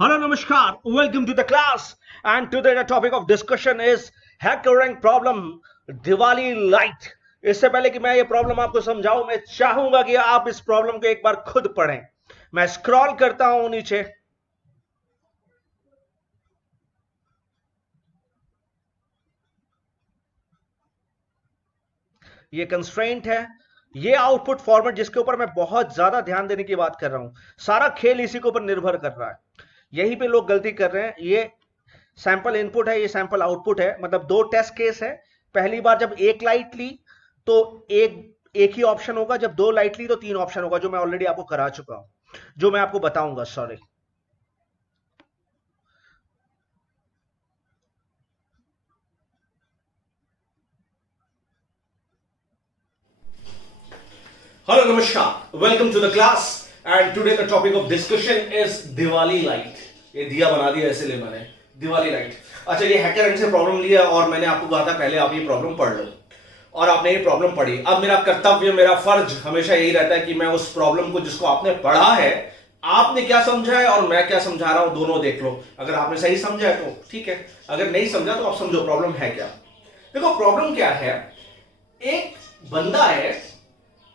Hello, Namaskar. Welcome to the class. And today the topic of discussion is hackering problem Diwali light. इससे पहले कि मैं ये problem आपको समझाऊं, मैं चाहूंगा कि आप इस प्रॉब्लम को एक बार खुद पढ़ें. मैं स्क्रॉल करता हूं नीचे. ये कंस्ट्रेंट है. ये आउटपुट फॉर्मेट जिसके ऊपर मैं बहुत ज्यादा ध्यान देने की बात कर रहा हूं. सारा खेल इसी के ऊपर निर्भर कर रहा है. यहीं पे लोग गलती कर रहे हैं. ये सैंपल इनपुट है, ये सैंपल आउटपुट है. मतलब दो टेस्ट केस है. पहली बार जब एक लाइट ली तो एक ही ऑप्शन होगा. जब दो लाइट ली तो तीन ऑप्शन होगा, जो मैं ऑलरेडी आपको करा चुका हूं, जो मैं आपको बताऊंगा. Sorry. Hello, Namaskar. Welcome to the class. And today the topic of discussion is Diwali light. ये दिया बना दिया इसलिए मैंने दिवाली लाइट. अच्छा, ये हैकर से प्रॉब्लम लिया और मैंने आपको कहा था पहले आप ये प्रॉब्लम पढ़ लो, और आपने ये प्रॉब्लम पढ़ी. अब मेरा कर्तव्य, मेरा फर्ज हमेशा यही रहता है कि मैं उस प्रॉब्लम को जिसको आपने पढ़ा है, आपने क्या समझा है और मैं क्या समझा रहा हूं, दोनों देख लो. अगर आपने सही समझा है तो ठीक है, अगर नहीं समझा तो आप समझो प्रॉब्लम है क्या. देखो प्रॉब्लम क्या है. एक बंदा है,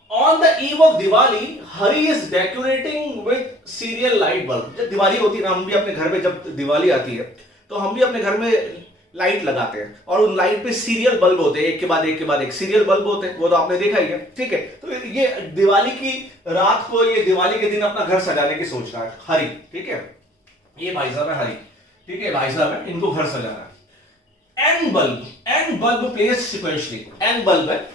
On the eve of Diwali, Hari is decorating with serial light bulb. जब दिवाली होती है ना, हम भी अपने घर में, जब दिवाली आती है तो हम भी अपने घर में लाइट लगाते हैं, और उन लाइट पे सीरियल बल्ब होते हैं, एक के बाद एक के बाद एक सीरियल बल्ब होते हैं. वो तो आपने देखा ही है. ठीक है, तो ये दिवाली की रात को, ये दिवाली के दिन अपना घर सजाने की सोच रहा है हरी. ठीक है, ये भाई साहब है हरी. ठीक है, भाई साहब है, इनको घर सजाना है. N bulb place sequentially. N bulb है,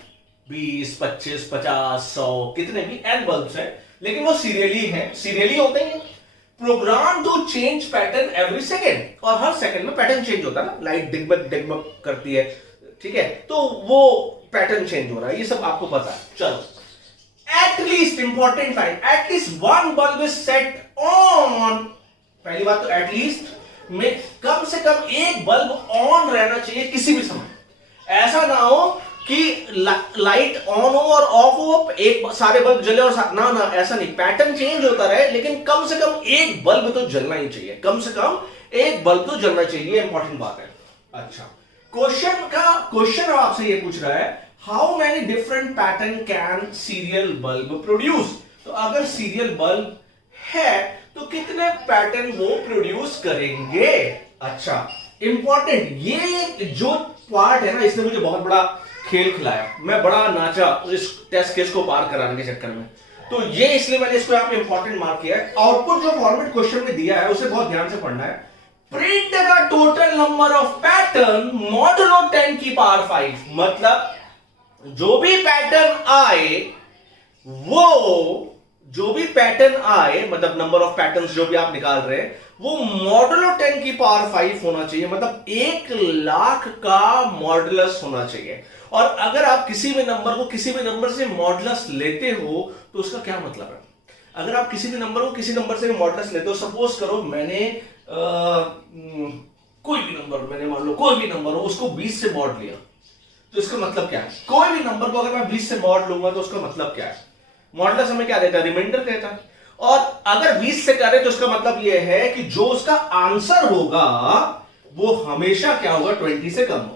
20, 25, 50, 100, कितने भी एन बल्ब्स हैं, लेकिन वो सीरियली हैं. सीरियली होते हैं. Program to change pattern every second, और हर सेकेंड में पैटर्न चेंज होता है ना. लाइट डिगमग डिगमग करती है. ठीक है, तो वो पैटर्न चेंज हो रहा है, ये सब आपको पता है. चलो, at least important time, at least one bulb is set on. पहली बात तो एटलीस्ट में कम से कम एक बल्ब ऑन रहना चाहिए किसी भी समय. ऐसा ना हो कि लाइट ऑन हो और ऑफ हो, एक सारे बल्ब जले और ना ना, ऐसा नहीं. पैटर्न चेंज होता रहे, लेकिन कम से कम एक बल्ब तो जलना ही चाहिए. कम से कम एक बल्ब तो जलना चाहिए. इंपॉर्टेंट बात है. अच्छा, क्वेश्चन आपसे ये पूछ रहा है, how many different pattern can serial bulb produce. तो अगर सीरियल बल्ब है तो कितने पैटर्न वो प्रोड्यूस करेंगे. अच्छा, इंपॉर्टेंट ये जो पार्ट है ना, इसने मुझे बहुत बड़ा खेल खिलाया. मैं बड़ा नाचा इस टेस्ट केस को पार कराने के चक्कर में. तो ये इसलिए मैंने इसको यहां पे इंपॉर्टेंट मार्क किया है. आउटपुट जो फॉर्मेट क्वेश्चन में दिया है उसे बहुत ध्यान से पढ़ना है. Print the total number of pattern modulo 10 की पावर 5. मतलब जो भी पैटर्न आए, मतलब नंबर ऑफ पैटर्न्स जो भी आप निकाल रहे हैं, वो मॉडुलो 10 की पावर 5 होना चाहिए. मतलब 1,00,000 का मॉडुलस होना चाहिए. और अगर आप किसी भी नंबर को किसी भी नंबर से मॉडुलस लेते हो तो उसका क्या मतलब है. अगर आप किसी भी नंबर को किसी नंबर से मॉडुलस लेते हो, सपोज करो मैंने कोई भी नंबर, मैंने मान लो कोई भी नंबर हो, उसको 20 से मॉड लिया, तो इसका मतलब क्या है. कोई भी नंबर को अगर मैं 20 से मॉड लूंगा तो उसका मतलब क्या है. मॉडुलस हमें क्या देता है, रिमाइंडर देता है. और अगर 20 से करें तो उसका मतलब यह है कि जो उसका आंसर होगा वो हमेशा क्या होगा, 20 से कम होगा.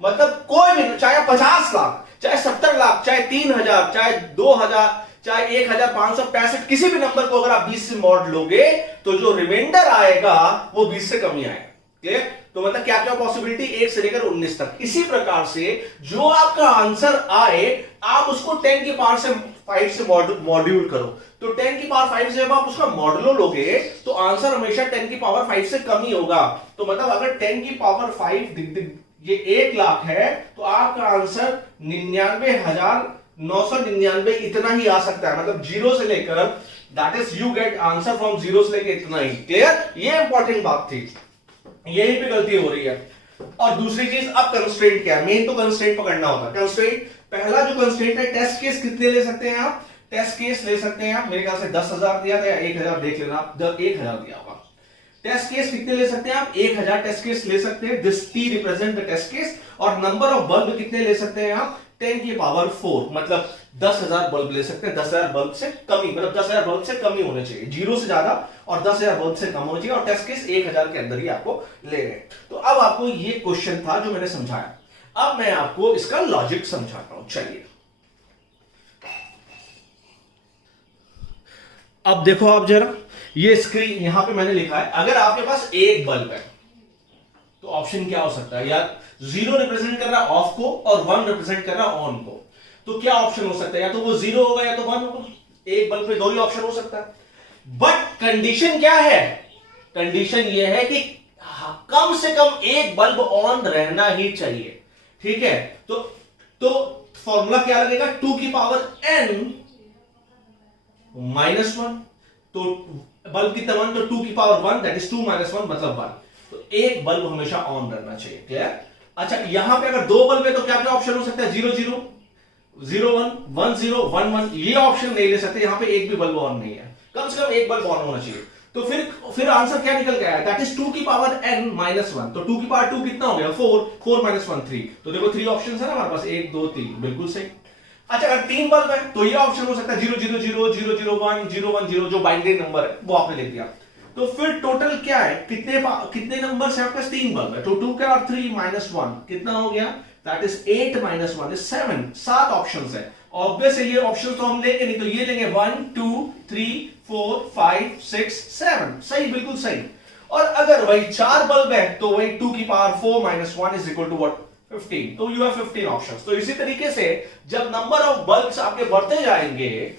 मतलब कोई भी, चाहे 50 लाख, चाहे 70 लाख, चाहे 3,000, चाहे 2,000, चाहे 1,565, किसी भी नंबर को अगर आप 20 से मॉड लोगे तो जो रिमाइंडर आएगा वो 20 से कम ही आएगा. क्लियर. तो मतलब क्या क्या पॉसिबिलिटी, 1 से लेकर 19 तक. इसी प्रकार से जो आपका आंसर आए, आप उसको 10 की पावर से 5 से मॉड्यूल करो. तो 10 की पावर 5 से जब आप उसका मॉडुलो लोगे तो आंसर हमेशा 10 की पावर 5 से कम ही होगा. तो मतलब अगर 10 की पावर 5 ये 1,00,000 है तो आपका आंसर 99,999 इतना ही आ सकता है. मतलब जीरो से लेकर, that is you get answer from zero से लेकर इतना ही. क्लियर. ये इंपॉर्टेंट बात थी, यही पे गलती हो रही है. और दूसरी चीज, अब कंस्ट्रेंट क्या है. मेन तो कंस्ट्रेंट पकड़ना होता है. कंस्ट्रेंट, पहला जो कंस्ट्रेंट है, टेस्ट केस कितने ले सकते हैं आप. टेस्ट केस ले सकते हैं आप, मेरे ख्याल से 10,000 दिया था या 1,000, देख लेना आप. 1,000 दिया होगा. टेस्ट केस कितने ले सकते हैं आप, 1,000 टेस्ट केस ले सकते हैं. This T represent the test case. और नंबर ऑफ बल्ब कितने ले सकते हैं आप, 10 की पावर 4. मतलब 10,000 बल्ब ले सकते हैं, 10,000 बल्ब से कमी, मतलब 10,000 बल्ब से कमी होने चाहिए, 0 से ज्यादा और 10,000 बल्ब से कम होना चाहिए, और टेस्ट केस 1,000 के अंदर ही आपको लेने। तो अब आपको ये क्वेश्चन था जो मैंने समझाया, अब मैं आपको इसका लॉजिक समझाता हूं। चलिए अब देखो आप जरा, ये स्क्रीन यहां पे मैंने लिखा है, अगर आपके पास एक बल्ब है तो ऑप्शन क्या हो सकता है, या 0 रिप्रेजेंट कर रहा है ऑफ को और 1 रिप्रेजेंट कर रहा है ऑन को, तो क्या ऑप्शन हो सकता है, या तो वो 0 होगा या तो 1 होगा, एक बल्ब पे दो ही ऑप्शन हो सकता है। बट कंडीशन क्या है, कंडीशन ये है कि कम से कम एक बल्ब ऑन रहना ही चाहिए, ठीक है। तो फॉर्मूला क्या लगेगा, 2 की पावर n -1, तो बल्ब कितना 1, तो 2 की पावर 1 दैट इज 2 - 1 मतलब 1, तो एक बल्ब हमेशा ऑन रहना चाहिए, क्लियर। अच्छा यहां पे अगर दो बल्ब है तो क्या क्या ऑप्शन हो सकता है, 0 0 0 1 1 0 1 1, ये ऑप्शन नहीं ले सकते, यहां पे एक भी बल्ब ऑन नहीं है, कम से कम एक बल्ब ऑन होना चाहिए। तो फिर आंसर क्या निकल गया है, दैट इज 2 की पावर n -1, तो 2 की पावर 2 कितना हो गया, 4 4 - 1 3, तो देखो 3 ऑप्शंस है ना हमारे पास, 1 2 3, बिल्कुल सही। अच्छा अगर 3 बल्ब है तो ये ऑप्शन हो सकता है 0 0 0 0 0 1 0 1 0, जो बाइनरी नंबर है वो आपने लिख दिया। तो फिर टोटल क्या है, कितने नंबर से आपके पास 3 बल्ब है, तो 2 का और 3 -1 कितना हो गया, दैट इज 8 - 1 इज 7, 7 ऑप्शंस है। ऑब्वियस है ये ऑप्शन तो हम लेंगे नहीं, तो ये लेंगे 1 2 3 4 5 6 7, सही, बिल्कुल सही। और अगर वही 4 बल्ब है तो वही 2 की power 4 - 1 is equal to what, 15, तो यू हैव 15 ऑप्शंस। तो इसी तरीके से जब नंबर ऑफ बल्ब्स आपके बढ़ते जाएंगे,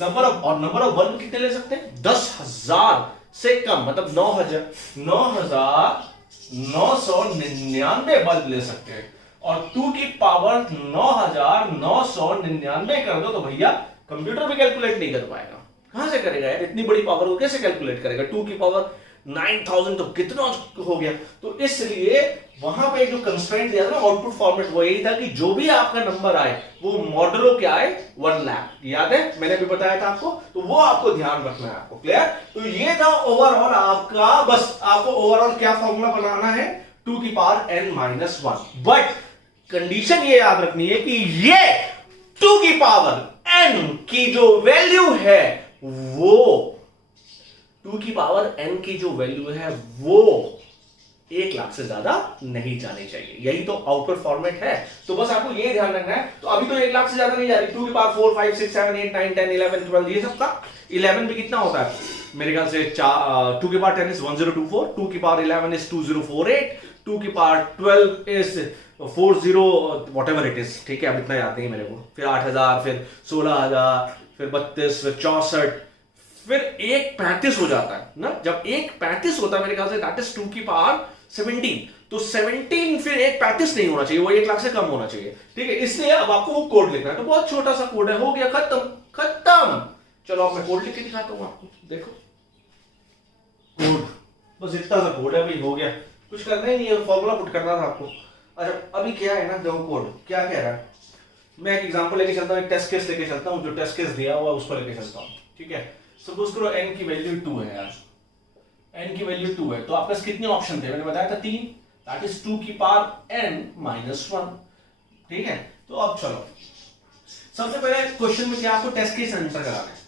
नंबर ऑफ बल्ब कितने ले सकते हैं, 10,000 से कम, मतलब 9,999 बल्ब ले सकते हैं, और 2 की पावर 9,999 कर दो तो भैया कंप्यूटर भी कैलकुलेट नहीं कर पाएगा, कहां से करेगा यार, इतनी बड़ी पावर को कैसे कैलकुलेट करेगा, 2 की पावर 9,000 तो कितना हो गया। तो इसलिए वहां पे जो कंस्ट्रेंट दिया था ना आउटपुट फॉर्मेट, वो यही था कि जो भी आपका नंबर आए वो मॉडलो क्या आए, 1 लाख, याद है मैंने भी बताया था आपको, तो वो आपको ध्यान रखना है आपको, क्लियर। तो ये था ओवरऑल आपका, बस आपको ओवरऑल क्या फॉर्मूला बनाना है, 2 की पावर n - 1, बट कंडीशन ये याद रखनी है कि ये 2 की पावर n की जो वैल्यू है वो 2 की पावर n की जो वैल्यू है वो 1 लाख से ज्यादा नहीं जानी चाहिए, यही तो आउटपुट फॉर्मेट है। तो बस आपको ये ध्यान रखना है, तो अभी तो 1 लाख से ज्यादा नहीं जा रही, 2 की पावर 4 5 6 7 8 9 10 11 12 ये सब था, 11 भी कितना होता है मेरे ख्याल से 2 की पावर 10 इज 1024, 2 की पावर 11 इज 2048, 2 की power 12 is 40 whatever it is, ठीक है, अब इतना याद नहीं मेरे को, फिर 8,000, फिर 16,000, फिर 32, फिर 64, फिर 1 35 हो जाता है ना, जब 1 35 होता है मेरे ख्याल से दैट इज 2 की पावर 17, तो 17 फिर 1 35 नहीं होना चाहिए, वो 1 लाख से कम होना चाहिए, ठीक है। इसलिए अब आपको वो कोड लिखना है, तो बहुत छोटा सा कोड है, हो गया, खत्म खत्म। चलो अब मैं कोड लिख के दिखाता हूं आपको, देखो कोड, बस इतना सा कोड है भाई, हो गया, कुछ करना ही नहीं है, फॉर्मूला पुट करना था आपको। अच्छा अभी क्या है ना, देखो कोड क्या कह रहा है, मैं एक एग्जांपल लेके चलता हूं, एक टेस्ट केस लेके चलता हूं, जो टेस्ट केस दिया हुआ उस पर लेके चलता हूं, ठीक है। सपोज करो n की वैल्यू 2 है यार, n की वैल्यू 2 है, तो आपके पास कितने ऑप्शन थे, मैंने बताया था 3, दैट इज 2 की पावर n - 1, ठीक है। तो अब चलो सबसे पहले क्वेश्चन में क्या आपको टेस्ट केस एंटर कराना है,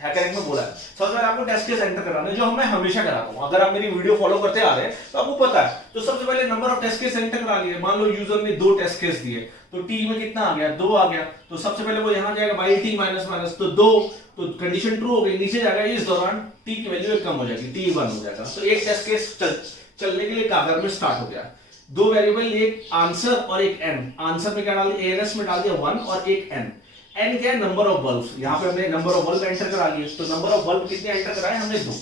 हैकर में बोला है सबसे पहले आपको टेस्ट केस एंटर कराना है, जो मैं हमेशा कराता हूं, अगर आप मेरी वीडियो फॉलो करते आ रहे हैं तो आपको पता है। तो सबसे पहले number of test case enter करा लिए, मान लो यूजर ने 2 टेस्ट केस दिए, तो t में कितना आ गया, 2 आ गया, तो सबसे पहले वो यहां जाएगा बाई t माइनस, तो 2, तो कंडीशन ट्रू हो गई, नीचे जाएगा, इस दौरान t की वैल्यू कम हो जाएगी, t 1 हो जाएगा, तो एक टेस्ट केस चलने के लिए कागज में स्टार्ट हो गया। 2 वेरिएबल, एक आंसर और एक n, आंसर में क्या डाल दिया, ans में डाल दिया 1 और एक n, n क्या है, नंबर ऑफ बल्ब्स, यहां पे हमने नंबर ऑफ बल्ब एंटर करा लिए, तो नंबर ऑफ बल्ब कितने एंटर कराए हमने, 2,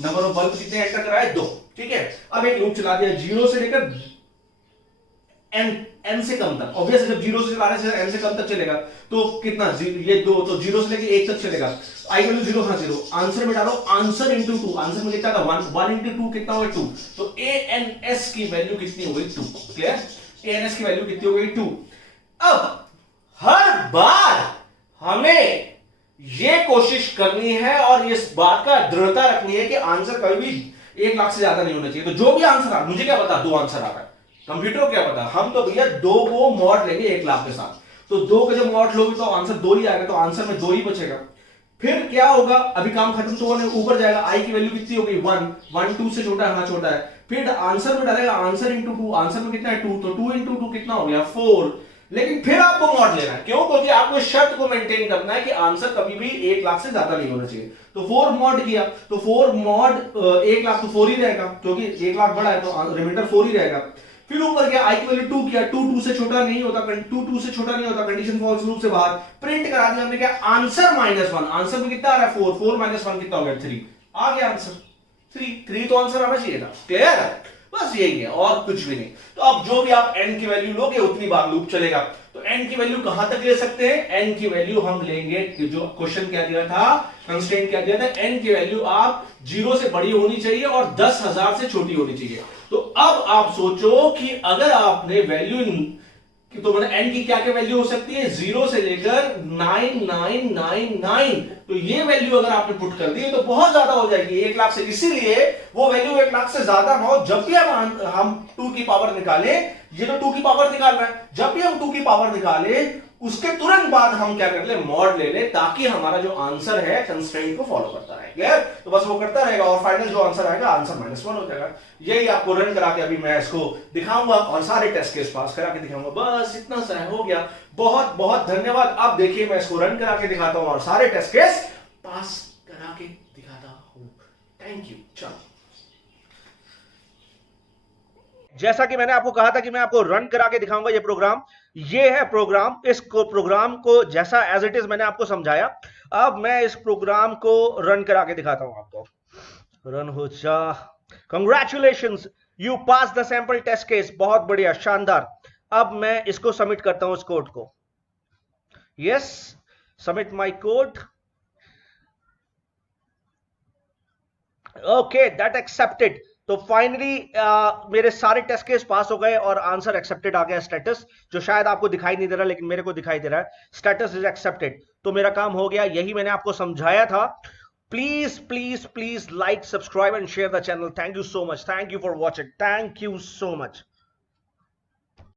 नंबर ऑफ बल्ब कितने एंटर कराए, 2, ठीक है। अब एक लूप चला दिया 0 से लेकर n से कम तक, ऑब्वियस जब 0 से चलाने से n से कम तक चलेगा तो कितना, ये 2, तो 0 से लेकर 1 तक चलेगा, आई वैल्यू 0 कहां 0, आंसर में डालो, आंसर इंटू 2, आंसर में कितना था 1, 1 इंटू 2 कितना हो गया 2, तो ans की वैल्यू कितनी हो गई 2, क्लियर, ans की वैल्यू कितनी हो गई 2। अब हर बार हमें ये कोशिश करनी है और इस बात का दृढ़ता रखनी है कि आंसर कभी भी 1 लाख से ज्यादा नहीं होना चाहिए, तो जो भी आंसर आ, मुझे क्या पता 2 आंसर आ रहा है, कंप्यूटर को क्या पता, हम तो भैया 2 को मॉड लेंगे 1 लाख के साथ, तो 2 का जब मॉड लोगे तो आंसर 2 ही आएगा, तो आंसर में 2 ही बचेगा। फिर क्या होगा, अभी काम खत्म तो होने ऊपर जाएगा, आई की वैल्यू कितनी हो गई 1, 1 2 से छोटा है, हाँ छोटा है। फिर आंसर में डालेगा आंसर इंटू 2, आंसर में कितना है 2, तो 2 इंटू 2 कितना हो गया 4। लेकिन फिर आपको मॉड लेना है, क्यों? क्योंकि आपको शर्त को मेंटेन करना है कि आंसर कभी भी 1 लाख से ज्यादा नहीं होना चाहिए। तो 4 मॉड किया, तो 4 मॉड 1 लाख तो 4 ही रहेगा, क्योंकि 1 लाख बड़ा है तो रिमाइंडर 4 ही रहेगा। फिर ऊपर गया, आई की वैल्यू 2 किया, 2 2 से छोटा नहीं होता, 2 2 से छोटा नहीं होता, कंडीशन फॉल्स लूप से बाहर प्रिंट करा दिया हमने। क्या आंसर -1, आंसर में कितना आ रहा है 4, 4 - 1 कितना हो गया 3, आ गया आंसर 3 तो आंसर आना चाहिए था। क्लियर है? बस यही है और कुछ भी नहीं। तो अब जो भी आप n की वैल्यू लोगे उतनी बार लूप चलेगा। तो n की वैल्यू कहां तक ले सकते हैं? n की वैल्यू हम लेंगे, जो क्वेश्चन क्या दिया था, कंस्ट्रेंट क्या दिया था, n की वैल्यू आप 0 से बड़ी होनी चाहिए और 10,000 से छोटी होनी चाहिए। तो अब आप सोचो कि अगर आपने वैल्यू, तो मतलब n की क्या क्या वैल्यू हो सकती है, 0 से लेकर 9999, तो ये वैल्यू अगर आपने पुट कर दी तो बहुत ज्यादा हो जाएगी 1 लाख से। इसीलिए वो वैल्यू 1 लाख से ज्यादा ना हो। जब भी हम 2 की पावर निकालें, ये तो 2 की पावर निकाल रहा है, जब भी हम 2 की पावर निकालें उसके तुरंत बाद हम क्या कर ले, मॉड ले ले, ताकि हमारा जो आंसर है कंस्ट्रेंट को फॉलो करता रहे। क्लियर? तो बस वो करता रहेगा और फाइनल जो आंसर आएगा, आंसर -1 हो जाएगा। यही आपको रन करा के अभी मैं इसको दिखाऊंगा और सारे टेस्ट केस पास करा के दिखाऊंगा। बस इतना सा हो गया। बहुत बहुत धन्यवाद। अब देखिए मैं इसको रन करा के दिखाता हूं और सारे टेस्ट केस पास करा के दिखाता हूं। Thank you. चलो, जैसा कि मैंने आपको कहा था कि मैं आपको रन करा के दिखाऊंगा ये प्रोग्राम, ये है प्रोग्राम। इस प्रोग्राम को जैसा एज इट इज मैंने आपको समझाया, अब मैं इस प्रोग्राम को रन करा के दिखाता हूं आपको। रन हो जा। Congratulations, you pass the sample test case. बहुत बढ़िया, शानदार। अब मैं इसको सबमिट करता हूं, इस कोड को। Yes, submit my code. Okay, that accepted. तो फाइनली मेरे सारे टेस्ट केस पास हो गए और आंसर एक्सेप्टेड आ गया। स्टेटस जो शायद आपको दिखाई नहीं दे रहा, लेकिन मेरे को दिखाई दे रहा है, स्टेटस इज एक्सेप्टेड। तो मेरा काम हो गया, यही मैंने आपको समझाया था। Please please please like, subscribe and share the channel. Thank you so much. Thank you for watching. Thank you so much.